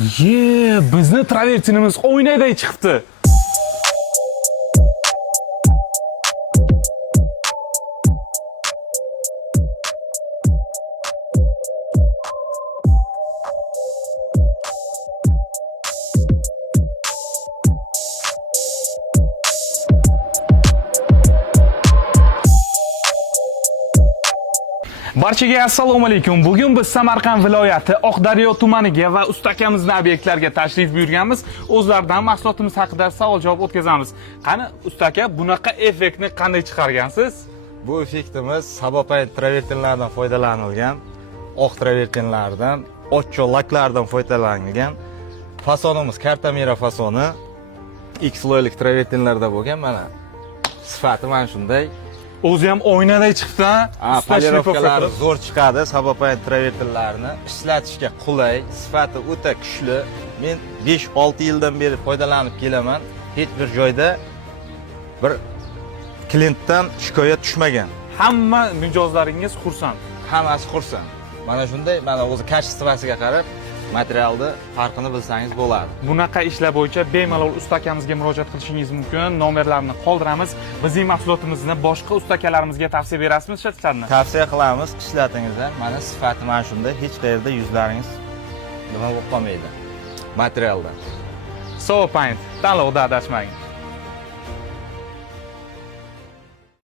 Bizni travertinimiz o'ynaday chiqibdi. Barchaga assalomu alaykum. Bugun biz Samarqand viloyati Oqdaryo tumaniga va ustakamizning obyektlariga tashrif buyurganmiz. O'zlaridan mahsulotimiz haqida savol-javob o'tkazamiz. Qani, ustaka, bunaqa effektni qanday chiqargansiz? Bu effektimiz sabopayn travertinlardan foydalanilgan, oq travertinlardan, ochcho laklardan foydalanilgan. Fasonimiz kartamira fasoni. X loylik travertinlarda bo'lgan, mana sifati mana shunday. O'zi ham o'ynaday chiqdi. Polirovkalar zo'r chiqadi. Sabopayn travertinlarni ishlatishga qulay, sifati o'ta kuchli. Men 5-6 yildan beri foydalanib kelaman. Hech bir joyda bir klientdan shikoyat tushmagan. Hamma mijozlaringiz xursand. Hammasi xursand. Mana shunday, mana o'zi kачествосiga qarab materialni farqini bilsangiz bo'ladi. Bunaqa ishlar bo'yicha bemalol ustakamizga murojaat qilishingiz mumkin. Nomerlarni qoldiramiz. Bizning mahsulotimizni boshqa ustakalarimizga tavsiya berasizmi ishlatishlarni? Tavsiya qilamiz, ishlatingizlar. Mana sifati mana shunday, hech qayerda yuzlaringiz nima bo'lib qolmaydi. Materialda. Sabopayn tanlovda adashmang.